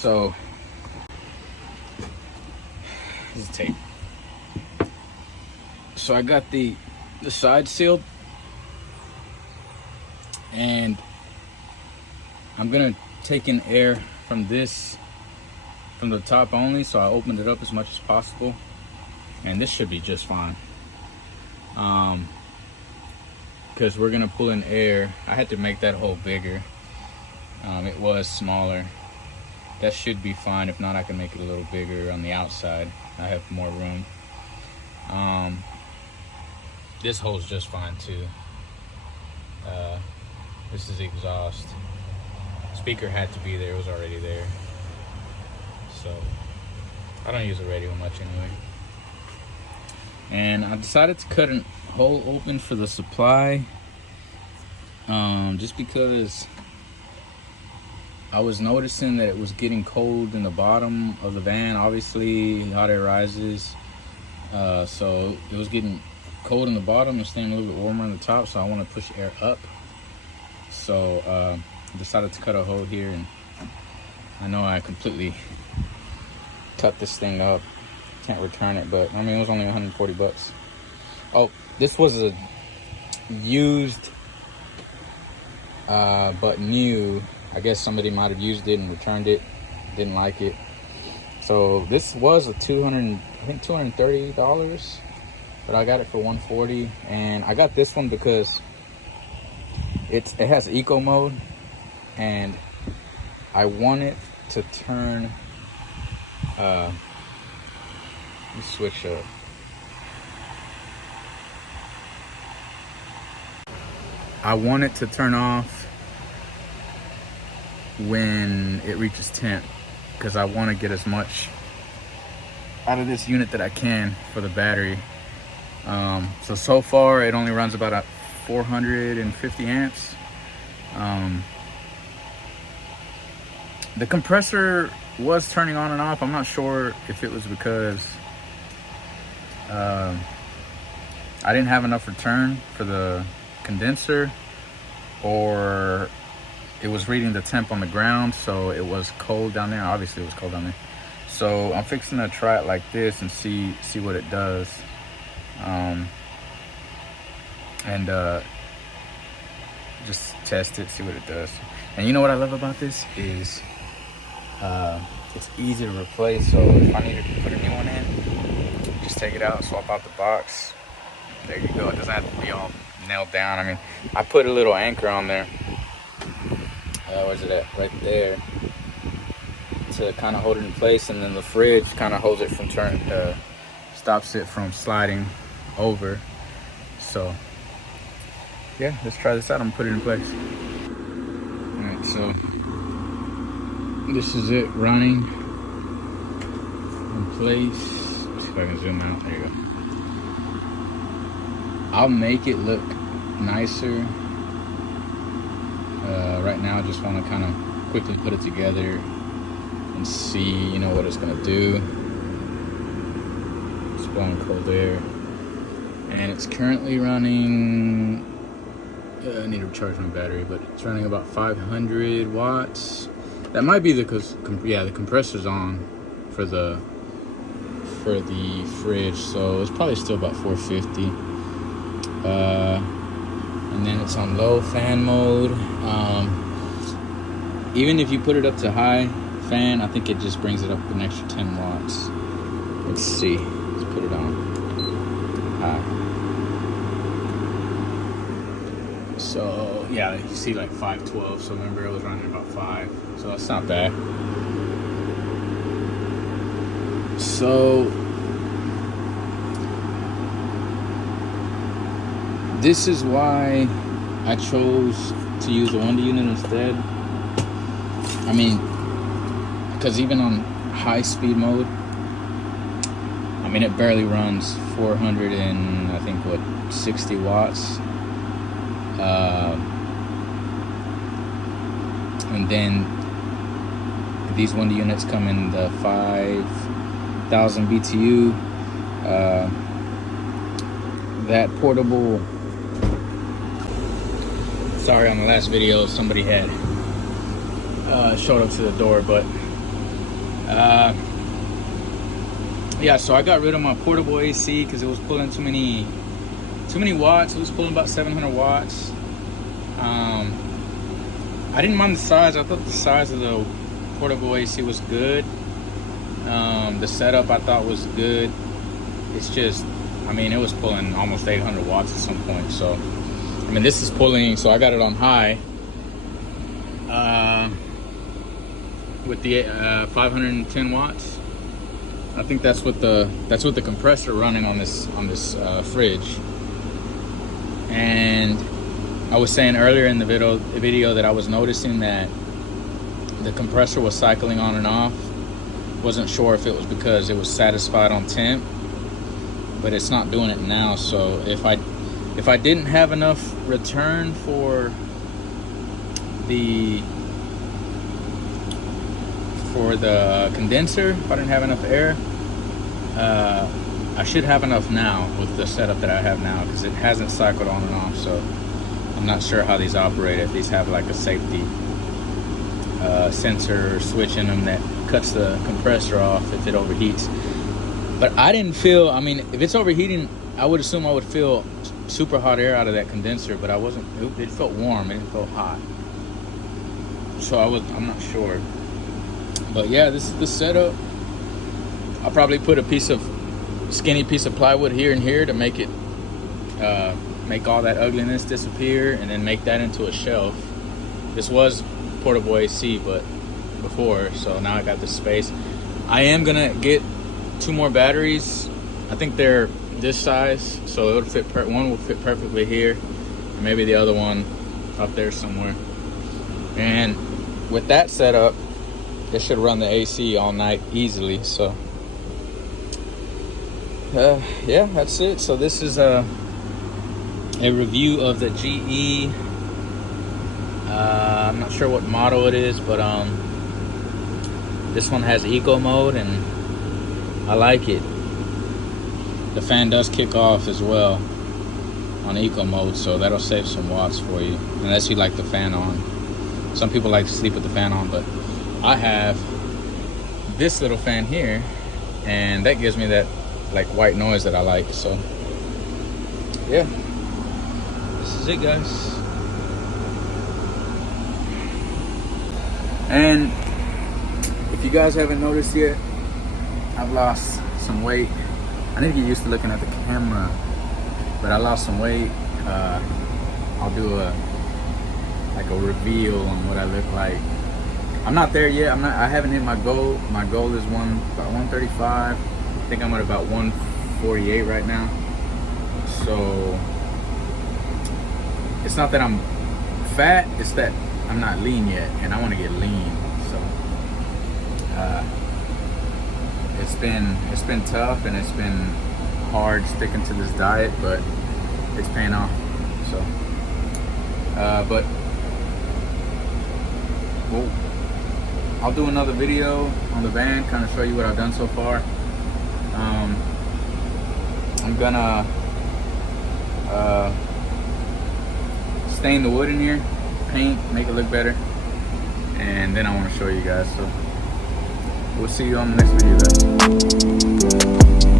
So this is tape. So I got the side sealed, and I'm gonna take in air from the top only. So I opened it up as much as possible, and this should be just fine. Because we're gonna pull in air. I had to make that hole bigger. It was smaller. That should be fine. If not, I can make it a little bigger on the outside. I have more room. This hole's just fine too. This is the exhaust. Speaker had to be there, it was already there. So I don't use the radio much anyway. And I decided to cut a hole open for the supply, just because I was noticing that it was getting cold in the bottom of the van. Obviously, hot air rises, so it was getting cold in the bottom and staying a little bit warmer on the top, so I want to push air up. So I decided to cut a hole here, and I know I completely cut this thing up. Can't return it, but I mean, it was only 140 bucks. Oh, this was a used but new. I guess somebody might have used it and returned it, didn't like it. So this was a $230, but I got it for $140. And I got this one because it has eco mode, and I want it to turn. Let me switch up. I want it to turn off when it reaches temp, because I want to get as much out of this unit that I can for the battery. So far it only runs about 450 amps. The compressor was turning on and off. I'm not sure if it was because I didn't have enough return for the condenser, or it was reading the temp on the ground, so it was cold down there. Obviously it was cold down there. So I'm fixing to try it like this and see what it does. Just test it, see what it does. And you know what I love about this is it's easy to replace. So if I needed to put a new one in, just take it out, swap out the box. There you go. It doesn't have to be all nailed down. I mean, I put a little anchor on there. Where's it at? Right there, to kind of hold it in place, and then the fridge kind of holds it from turning, stops it from sliding over. So yeah, let's try this out. I'm gonna put it in place. All right, so this is it running in place. Let's see if I can zoom out. There you go. I'll make it look nicer. Right now I just want to kind of quickly put it together and see, what it's going to do. It's blowing cold air, and it's currently running, I need to recharge my battery, but it's running about 500 watts. That might be the compressor's on for the fridge, so it's probably still about 450. And then it's on low fan mode. Even if you put it up to high fan, I think it just brings it up an extra 10 watts. Let's see. Let's put it on high. So yeah, you see like 512. So remember, it was running about 5. So that's not bad. So this is why I chose to use the Wonder unit instead. I mean, because even on high speed mode, I mean, it barely runs 460 watts. And then these Wonder units come in the 5,000 BTU. That portable, sorry, on the last video somebody had showed up to the door, but Yeah, so I got rid of my portable AC because it was pulling too many watts. It was pulling about 700 watts. I didn't mind the size. I thought the size of the portable AC was good. The setup I thought was good. It's just, I mean, it was pulling almost 800 watts at some point. So, I mean, this is pulling, so I got it on high with the 510 watts. I think that's what the compressor running on this fridge. And I was saying earlier in the video that I was noticing that the compressor was cycling on and off. Wasn't sure if it was because it was satisfied on temp, but it's not doing it now. So if I didn't have enough return for the condenser, if I didn't have enough air, I should have enough now with the setup that I have now, because it hasn't cycled on and off. So I'm not sure how these operate, if these have like a safety sensor or switch in them that cuts the compressor off if it overheats. But I didn't feel, I mean, if it's overheating, I would assume I would feel super hot air out of that condenser, but I wasn't. It felt warm, it didn't feel hot. So I'm not sure. But yeah, this is the setup. I'll probably put a skinny piece of plywood here and here to make it make all that ugliness disappear, and then make that into a shelf. This was portable AC, but before, so now I got this space. I am gonna get 2 more batteries. I think they're this size, so it'll fit. One will fit perfectly here, and maybe the other one up there somewhere. And with that setup, it should run the AC all night easily. So yeah, that's it. So this is a review of the GE. I'm not sure what model it is, but this one has eco mode, and I like it. The fan does kick off as well on eco mode, so that'll save some watts for you, unless you like the fan on. Some people like to sleep with the fan on, but I have this little fan here, and that gives me that like white noise that I like. So yeah, this is it, guys. And if you guys haven't noticed yet, I've lost some weight. I need to get used to looking at the camera, but I lost some weight. I'll do a reveal on what I look like. I'm not there yet. I haven't hit my goal. My goal is about 135. I think I'm at about 148 right now. So it's not that I'm fat, it's that I'm not lean yet, and I want to get lean. So it's been tough, and it's been hard sticking to this diet, but it's paying off. So but I'll do another video on the van, kind of show you what I've done so far. I'm gonna stain the wood in here, paint, make it look better, and then I want to show you guys. So we'll see you on the next video, guys.